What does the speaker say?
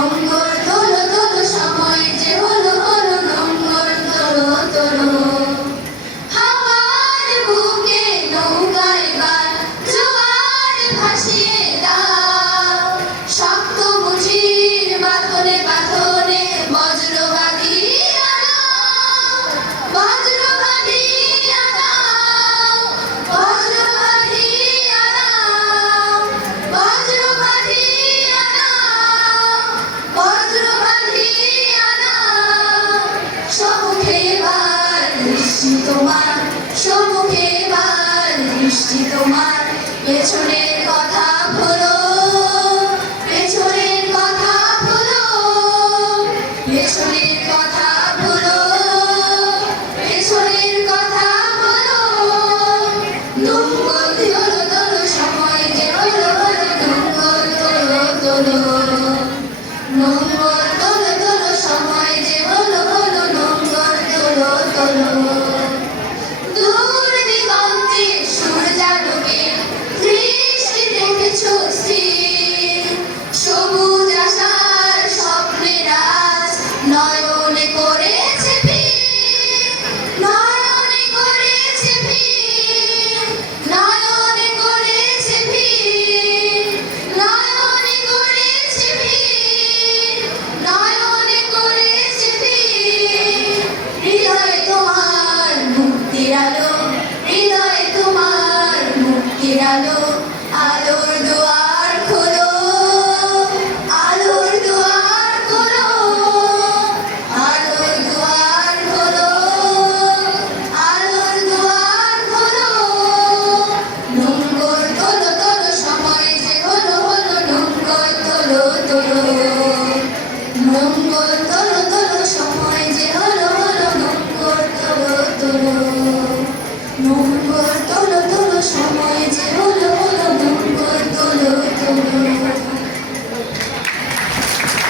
Come on, come. দৃষ্টি তোমার। পেছনের কথা ভুলো, পেছনের কথা ভুলো, পেছনের কথা ভুলো, পেছনের কথা ভুলো। নোংর হলো তোলো সময় যে হলো হলো নোংর তোলো তোলো নোংর তোলো তোলো সময় যে হলো হলো নোংর তোলো তোলো আলো আলোর